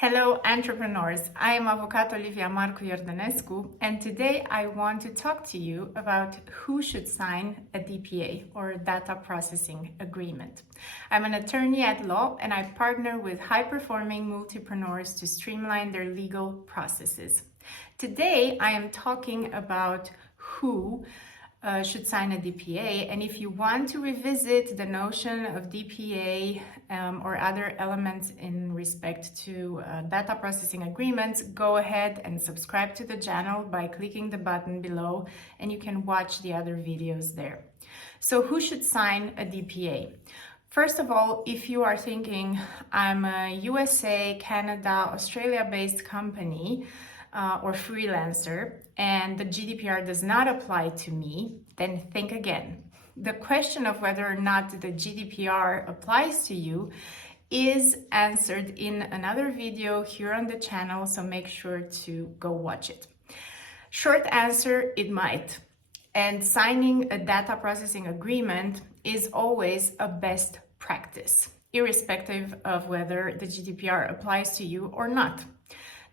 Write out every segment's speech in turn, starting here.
Hello entrepreneurs, I am Avocat Olivia Marcu-Iordanescu, and today I want to talk to you about who should sign a DPA or Data Processing Agreement. I'm an attorney at law and I partner with high-performing multipreneurs to streamline their legal processes. Today I am talking about who should sign a DPA, and if you want to revisit the notion of DPA or other elements in respect to data processing agreements, go ahead and subscribe to the channel by clicking the button below, and you can watch the other videos there. So who should sign a DPA? First of all, if you are thinking, I'm a USA, Canada, Australia-based company, or freelancer, and the GDPR does not apply to me, then think again. The question of whether or not the GDPR applies to you is answered in another video here on the channel, so make sure to go watch it. Short answer, it might. And signing a data processing agreement is always a best practice, irrespective of whether the GDPR applies to you or not.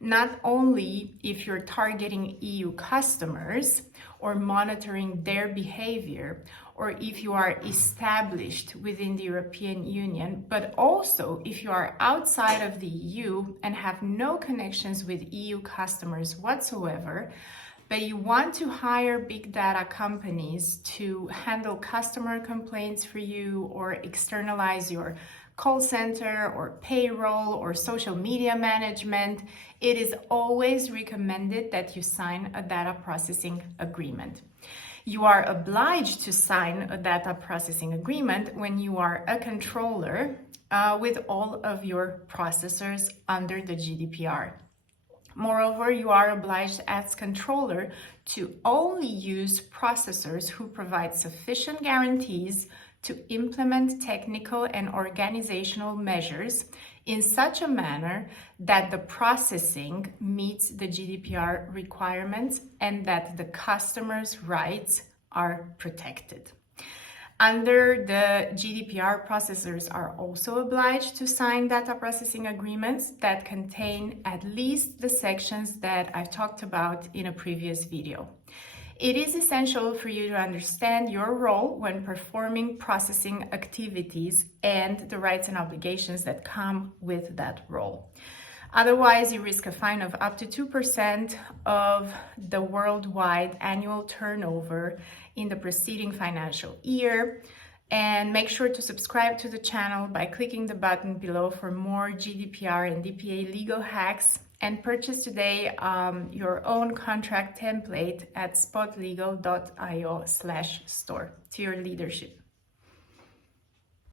Not only if you're targeting EU customers or monitoring their behavior, or if you are established within the European Union, but also if you are outside of the EU and have no connections with EU customers whatsoever, but you want to hire big data companies to handle customer complaints for you or externalize your call center or payroll or social media management, it is always recommended that you sign a data processing agreement. You are obliged to sign a data processing agreement when you are a controller with all of your processors under the GDPR. Moreover, you are obliged as controller to only use processors who provide sufficient guarantees to implement technical and organizational measures in such a manner that the processing meets the GDPR requirements and that the customer's rights are protected. Under the GDPR, processors are also obliged to sign data processing agreements that contain at least the sections that I've talked about in a previous video. It is essential for you to understand your role when performing processing activities and the rights and obligations that come with that role. Otherwise, you risk a fine of up to 2% of the worldwide annual turnover in the preceding financial year. And make sure to subscribe to the channel by clicking the button below for more GDPR and DPA legal hacks, and purchase today your own contract template at spotlegal.io/store. To your leadership.